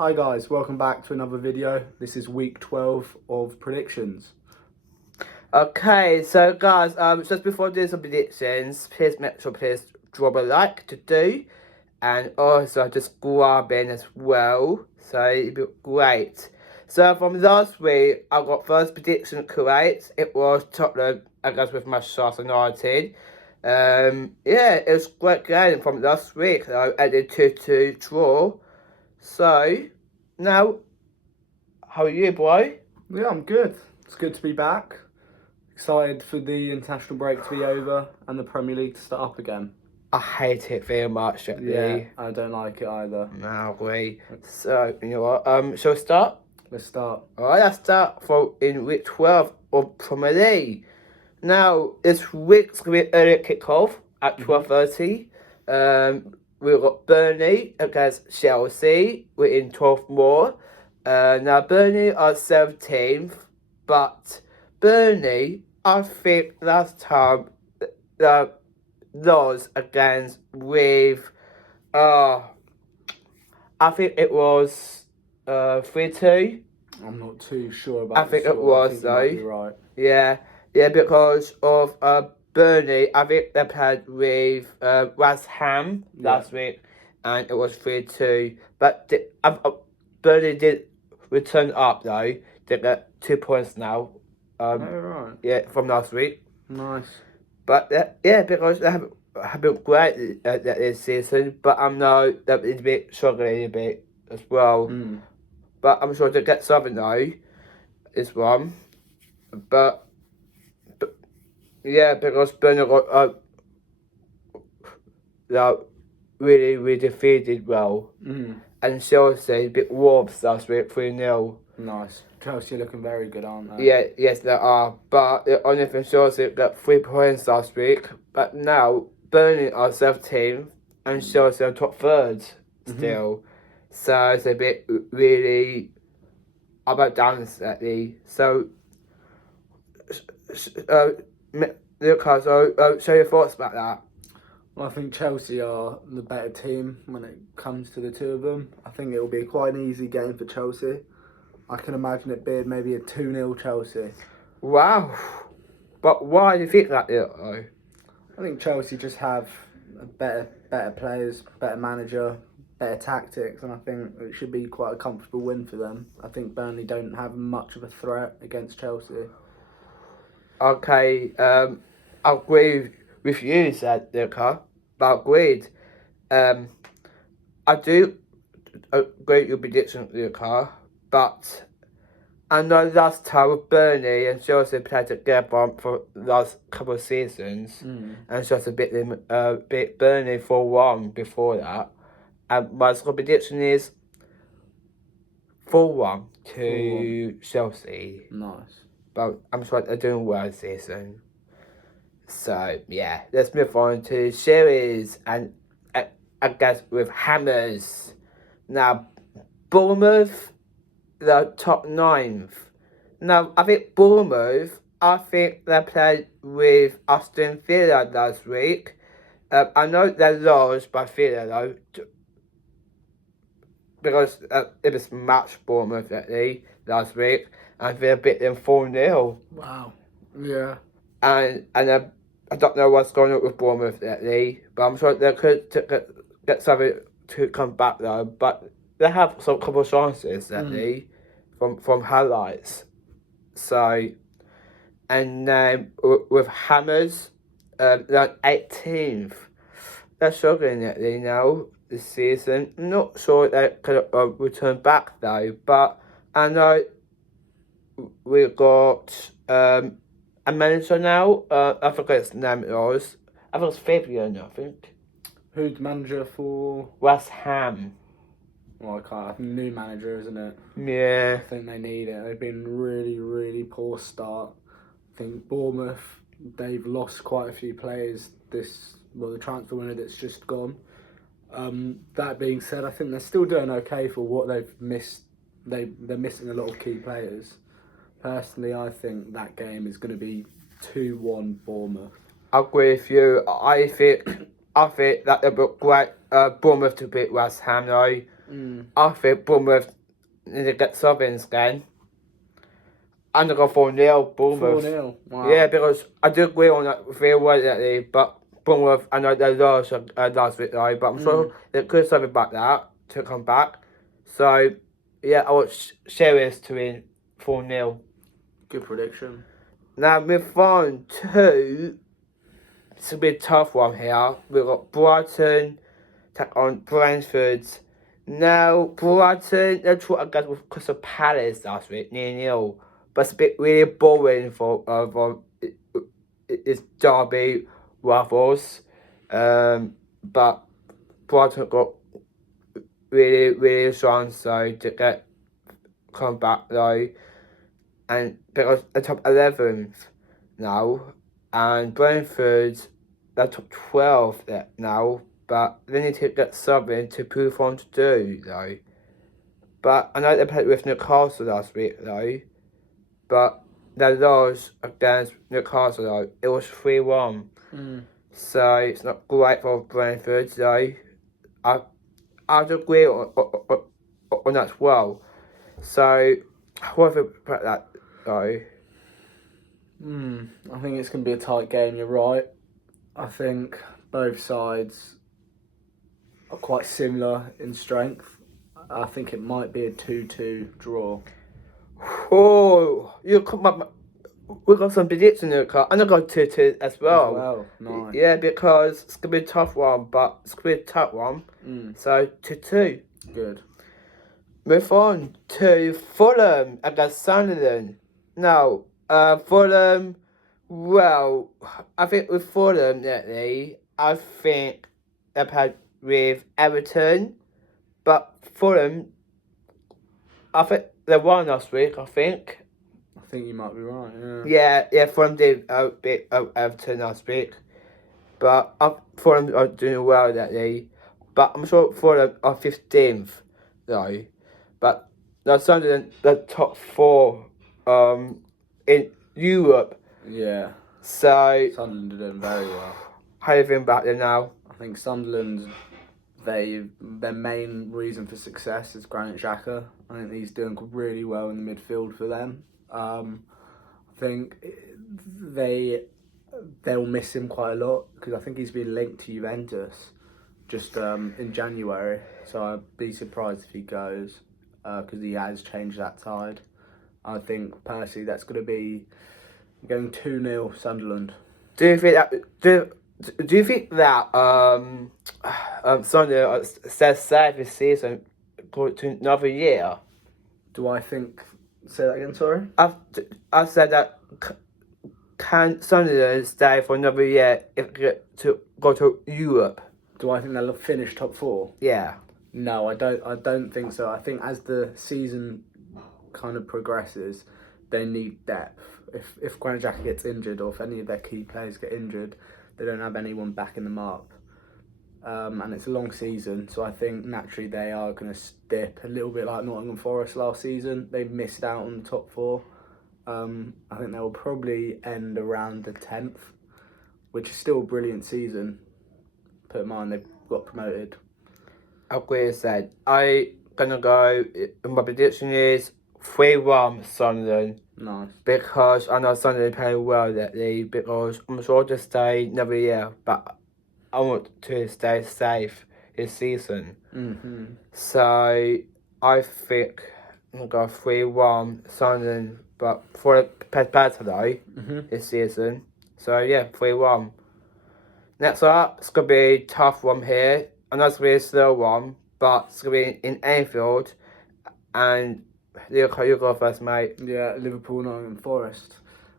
Hi guys, welcome back to another video. This is week 12 of predictions. Okay, so guys, just before doing some predictions, please make sure drop a like to do, and also just subscribe in as well. So it'd be great. So from last week, I got first prediction correct. It was Tottenham against with Manchester United. Yeah, it was great game from last week. I ended 2-2 draw. So now, how are you, boy? Yeah, I'm good. It's good to be back. Excited for the international break to be over and the Premier League to start up again. I hate it very much, Yeah, actually. I don't like it either. No way. So, you know what? Shall we start? Let's start. Alright, let's start from in week 12 of Premier League. Now, this week's going to be early kickoff at 12:30. We've got Burnley against Chelsea. We're in 12th more. Now, Burnley are 17th, but Burnley, I think last time, the loss against with, I think it was 3-2. I'm not too sure about I think the it score. was I think you might be though. right. Yeah, because of Burnley. I think they played with West Ham last week, and it was 3-2. But Burnley did return up though. They got 2 points now. Right. Yeah, from last week. Nice. But yeah, because they have been great this season. But I know that it's a bit struggling a bit as well. But I'm sure to get something though. Is one. But yeah, because Burnley got really defeated well. And Chelsea a bit warped last week 3-0. Nice. Chelsea are looking very good, aren't they? Yeah, yes they are. But the only thing Chelsea got 3 points last week. But now Burnley are 17th and Chelsea are top third still. So it's a bit really up and down slightly. So Lucas, show your thoughts about that. Well, I think Chelsea are the better team when it comes to the two of them. I think it will be quite an easy game for Chelsea. I can imagine it being maybe a 2-0 Chelsea. Wow. But why do you think that, though? I think Chelsea just have better players, better manager, better tactics, and I think it should be quite a comfortable win for them. I think Burnley don't have much of a threat against Chelsea. Okay, I agree with you, said Luca, but agreed. I do agree with your prediction, Luca, but I know last time with Burnley and Chelsea played together for the last couple of seasons, and Chelsea beat Burnley 4-1 before that. And my score prediction is 4-1 to Chelsea. Nice. But I'm sure they're doing well this season. So yeah, let's move on to series and I guess with hammers. Now, Bournemouth, the top 9th. Now, I think Bournemouth, they played with Aston Villa last week. I know they lost by Villa though, because it was match Bournemouth last week, and they beat them 4-0. Wow. Yeah. And I don't know what's going on with Bournemouth lately, but I'm sure they could get something to come back though. But they have some couple of chances lately from highlights. So, and then with Hammers, they're 18th. They're struggling lately now this season. I'm not sure they could return back though, but I know we've got a manager now. I forget his name was. I think it's Fabian, I think. Who's the manager for West Ham? Well, I think new manager, isn't it? Yeah. I think they need it. They've been really poor start. I think Bournemouth, they've lost quite a few players the transfer window that's just gone. That being said, I think they're still doing okay for what they've missed. They're missing a lot of key players. Personally, I think that game is going to be 2-1 Bournemouth. I agree with you. I think that it'll be great Bournemouth to beat West Ham though. I think Bournemouth need to get something again. I'm going to go 4-0 Bournemouth. 4-0. Wow. Yeah, because I do agree on that very well lately, but Bournemouth, I know they lost last week though, but I'm sure they could have something about that to come back. So, yeah, I want Sheriffs to win 4-0. Good prediction. Now, move on to, it's going to be a tough one here. We've got Brighton take on Brentford. Now, Brighton, they tried against with Crystal Palace last week, 0-0. But it's a bit really boring for it's Derby rivals. But Brighton got really strong, so to come back though. And because they're top 11th now, and Brentford, they're top 12 now, but they need to get something to prove on to do though. But I know they played with Newcastle last week though, but they lost against Newcastle though. It was 3-1. So it's not great for Brentford though. I'd agree on that as well. So what do you think about that though? I think it's going to be a tight game, you're right. I think both sides are quite similar in strength. I think it might be a 2-2 draw. Oh, we got some predictions in the car, and I got 2-2 as well. Nice. Yeah, because it's gonna be a tough one, but it's gonna be a tough one. So 2-2. Good. Move on to Fulham against Sunderland. Now, Fulham. Well, I think with Fulham lately, I think they've had with Everton, but Fulham, I think they won last week. I think you might be right. Yeah, Fulham did beat Everton last week, but Fulham are doing well lately. But I'm sure Fulham are 15th though. But the Sunderland, the top 4 in Europe. Yeah. So Sunderland are doing very well. How do you think about them now? I think Sunderland, their main reason for success is Granit Xhaka. I think he's doing really well in the midfield for them. I think they'll miss him quite a lot because I think he's been linked to Juventus just in January. So I'd be surprised if he goes because he has changed that tide. I think personally that's going to be going 2-0 Sunderland. Do you think that? Do you think that Sunderland says safe this season going to another year? Do I think? Say that again. Sorry. I've said that. Can Sunderland stay for another year if they get to go to Europe? Do I think they'll finish top 4? Yeah. No, I don't think so. I think as the season kind of progresses, they need depth. If Granit Xhaka gets injured or if any of their key players get injured, they don't have anyone backing them up. And it's a long season, so I think naturally they are going to dip a little bit like Nottingham Forest last season. They missed out on the top 4. I think they will probably end around the 10th, which is still a brilliant season. Put in mind they've got promoted. Agree said. I gonna go. My prediction is 3-1 Sunderland. Nice. Because I know Sunderland playing well lately. Because I'm sure to stay another year, but I want to stay safe this season. So I think I'm gonna go 3-1 Sunderland, but for the better though this season. So yeah, 3-1. Next up, it's gonna be a tough one here. I know it's gonna be a slow one, but it's gonna be in Anfield, and you go first, mate. Yeah, Liverpool, Nottingham Forest.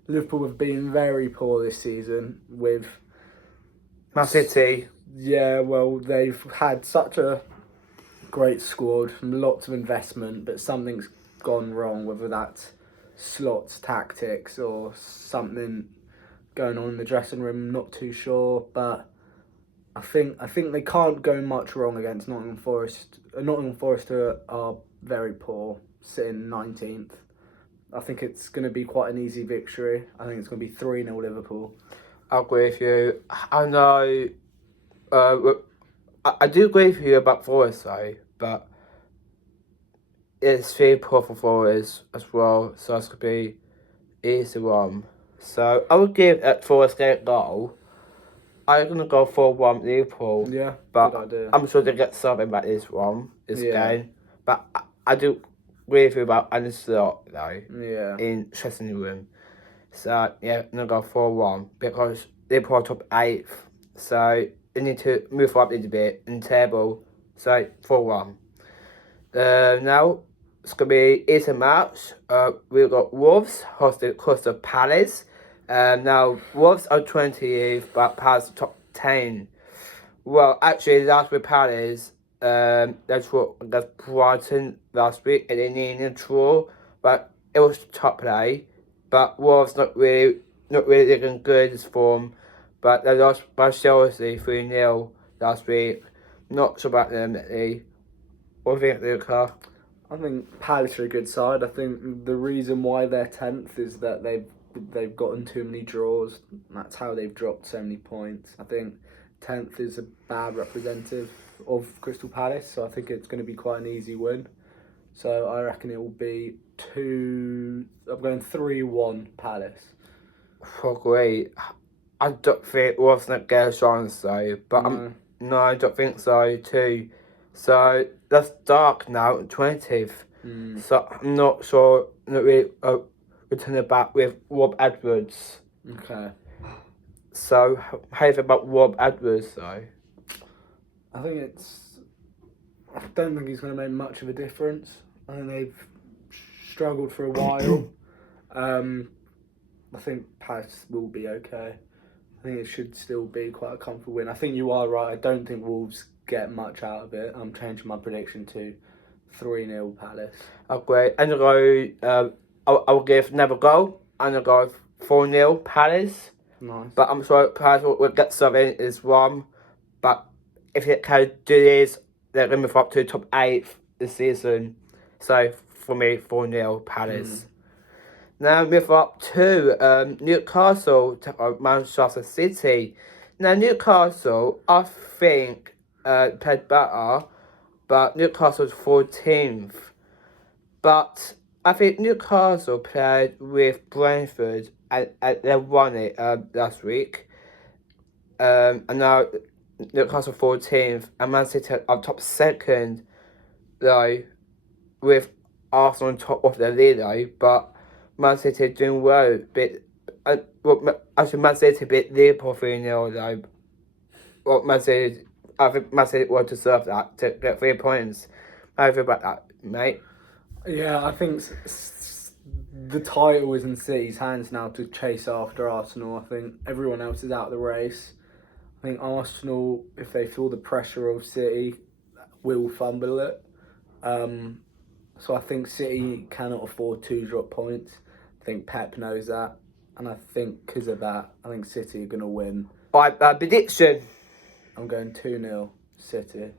Liverpool have been very poor this season with Man City. Yeah, well, they've had such a great squad, lots of investment, but something's gone wrong, whether that's slots, tactics, or something going on in the dressing room. Not too sure, but I think they can't go much wrong against Nottingham Forest. Nottingham Forest are very poor, sitting 19th. I think it's going to be quite an easy victory. I think it's going to be 3-0 Liverpool. I agree with you. I know. I do agree with you about Forest though, but it's 3 performers as well, so it's going to be easy one. So I would give it Forest Gate goal. I'm going to go 4-1 Liverpool. Yeah, But good idea. I'm sure they get something about this Yeah. game. But I do agree with you about Andy Slot, though, Yeah. in dressing room. So, yeah, I'm going to go 4-1 because Liverpool are top 8th. So, they need to move up a little bit in the table. So, 4-1. Now, it's going to be easy match. We've got Wolves hosting Crystal Palace. Now, Wolves are 20th, but Palace top 10. Well, actually, last week Palace, they drew against Brighton last week, and they needed a draw, but it was top play. But Wolves not really looking good as form, but they lost by Chelsea 3-0 last week. Not sure about them, Lee. What do you think, Luca? I think Palace are a good side. I think the reason why they're 10th is that they've gotten too many draws. That's how they've dropped so many points. I think 10th is a bad representative of Crystal Palace, so I think it's going to be quite an easy win. So I reckon it will be I'm going 3-1 Palace. Oh, great. I don't think Wolves not get a chance though, but No. I don't think so too. So that's dark now, 20th. So I'm not sure that we returning back with Rob Edwards. Okay. So how do you think about Rob Edwards though? I don't think he's going to make much of a difference. I think they've struggled for a while. I think Palace will be okay. I think it should still be quite a comfortable win. I think you are right. I don't think Wolves get much out of it. I'm changing my prediction to 3-0 Palace. Oh, great. And I'll give another goal. And I'll go 4-0 Palace. Nice. But I'm sure Palace will get something as well. But if they can do this, they're going to move up to top 8 this season. So for me, 4-0 Palace. Now move up to Newcastle to Manchester City. Now Newcastle, I think, played better, but Newcastle's 14th. But I think Newcastle played with Brentford and they won it last week. And now Newcastle 14th and Man City are top 2nd, though, with Arsenal on top of the lead, though. But Man City doing well, actually Man City beat Liverpool 3-0 though. Well, I think Man City will deserve that to get 3 points. How do you feel about that, mate? Yeah, I think the title is in City's hands now to chase after Arsenal. I think everyone else is out of the race. I think Arsenal, if they feel the pressure of City, will fumble it. So I think City cannot afford to drop points. I think Pep knows that. And I think because of that, I think City are going to win. Alright, prediction. I'm going 2-0 City.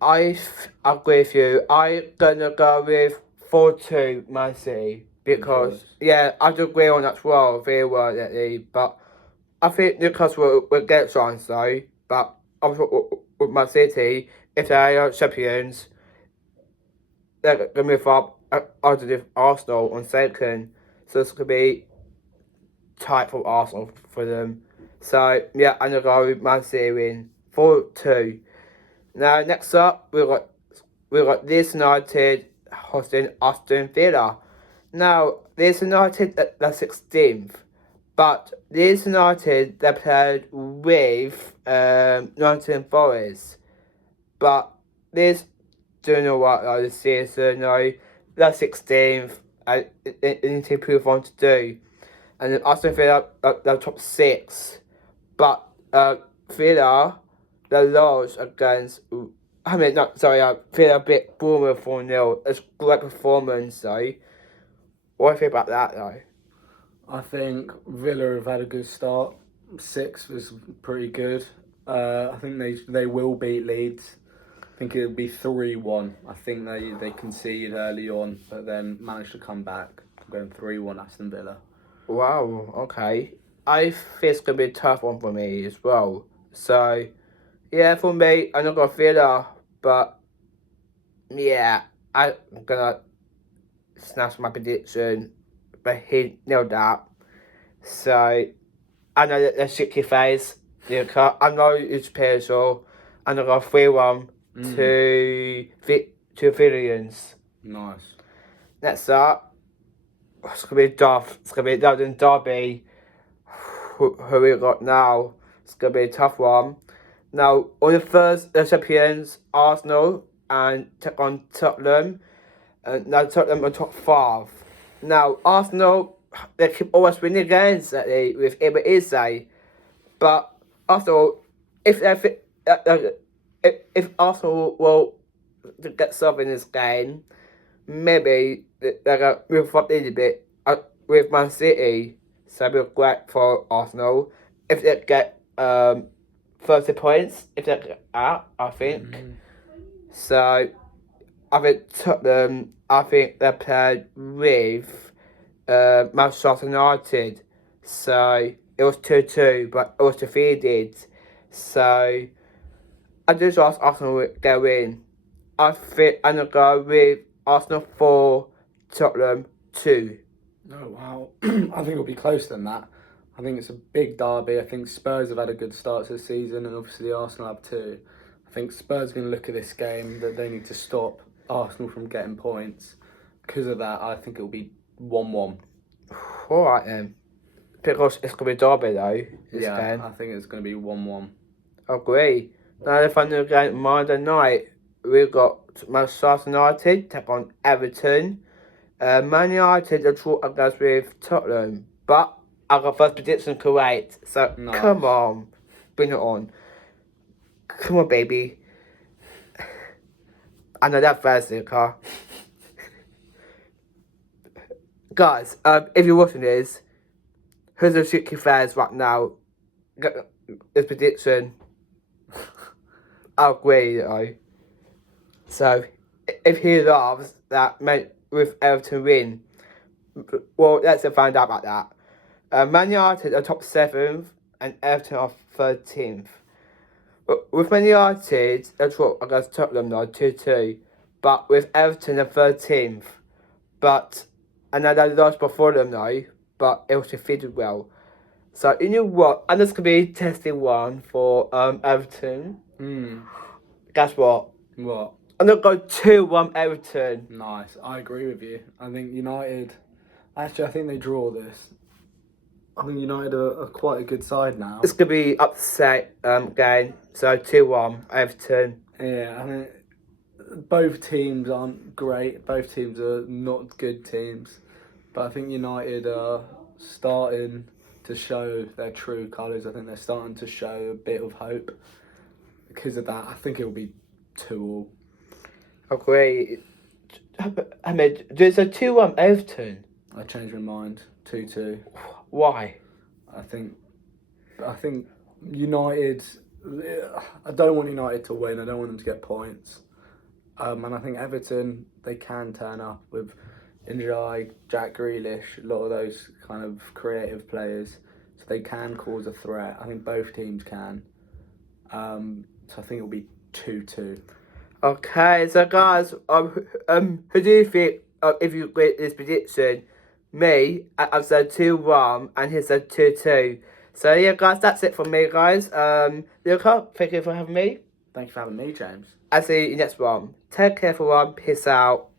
I agree with you. I'm going to go with 4-2 Man City. Because, yeah, I do agree on that as well, very well, but I think Newcastle will get a chance though. But with Man City, if they are champions, they're going to move up underneath Arsenal on 2nd. So it's going to be tight for Arsenal for them. So, yeah, I'm going to go with Man City win 4-2. Now, next up, we've got Leeds United hosting Aston Villa. Now, Leeds United at the 16th. But Leeds United, they played with Nottingham Forest. But Leeds doing alright this season, they're 16th, and they need to prove on to do. And then Aston Villa, they're top 6. But Villa, they lost against. Villa beat Bournemouth 4-0. It's a great performance, though. What do you think about that, though? I think Villa have had a good start. 6 was pretty good. I think they will beat Leeds. I think it'll be 3-1. I think they conceded early on, but then managed to come back. I'm going 3-1 Aston Villa. Wow, okay. I think it's going to be a tough one for me as well. So, yeah, for me, I'm not going to Villa, but yeah, I'm gonna snatch my prediction, but he nailed that. So I know that they're shaky phase. I know it's Peugeot. I'm gonna go 3-1 to Villians. Nice. Next up, it's gonna be Duff. It's gonna be London Derby. Who we got now? It's gonna be a tough one. Now, all the first champions, Arsenal, and take on Tottenham. And now Tottenham are top 5. Now, Arsenal, they keep always winning games with Iber Eze. But Arsenal, if Arsenal will get something in this game, maybe they're going to move up a little bit with Man City. So it'll be great for Arsenal if they get 30 points, if they get out, I think. So I think Tottenham, they played with Manchester United. So it was 2-2, but it was defeated. So I just asked Arsenal to go in. I think I'm going to go with Arsenal 4, Tottenham 2. Oh, wow. I think it'll be closer than that. I think it's a big derby. I think Spurs have had a good start to the season, and obviously Arsenal have too. I think Spurs are going to look at this game that they need to stop Arsenal from getting points. Because of that, I think it'll be 1-1. Alright then. Because it's going to be derby though, this game. I think it's going to be 1-1. I agree. Now the final game Monday night, we've got Manchester United take on Everton. Man United are draw against with Tottenham, but I got first prediction correct. So Nice. Come on, bring it on. Come on, baby. I know that Thursday, car. Guys, if you're watching this, who's the Shiki fans right now? Get this prediction. I agree, though. So, if he loves that meant with Everton win, well, let's find out about that. Man United are top 7th and Everton are 13th. With Man United, they're draw against Tottenham now 2-2, but with Everton they're 13th. But I know they lost before them now, but it was defeated well. So you know what? And this could be a testing one for Everton. Guess what? What? I'm gonna go 2-1 Everton. Nice. I agree with you. I think United... Actually, I think they draw this. I think United are quite a good side now. It's gonna be upset game. So 2-1 Everton. Yeah, I mean, both teams aren't great. Both teams are not good teams. But I think United are starting to show their true colours. I think they're starting to show a bit of hope. Because of that, I think it'll be 2-2. Okay. I mean, there's a 2-1 Everton. I changed my mind. 2-2. Why? I think United... I don't want United to win. I don't want them to get points. And I think Everton, they can turn up with Njai, Jack Grealish, a lot of those kind of creative players. So they can cause a threat. I think both teams can. So I think it'll be 2-2. Okay, so guys, who do you think, if you get this prediction? Me, I've said 2-1 and he said 2-2. So yeah, guys, that's it from me, guys. Luca, thank you for having me. Thank you for having me, James. I'll see you next one. Take care, everyone. Peace out.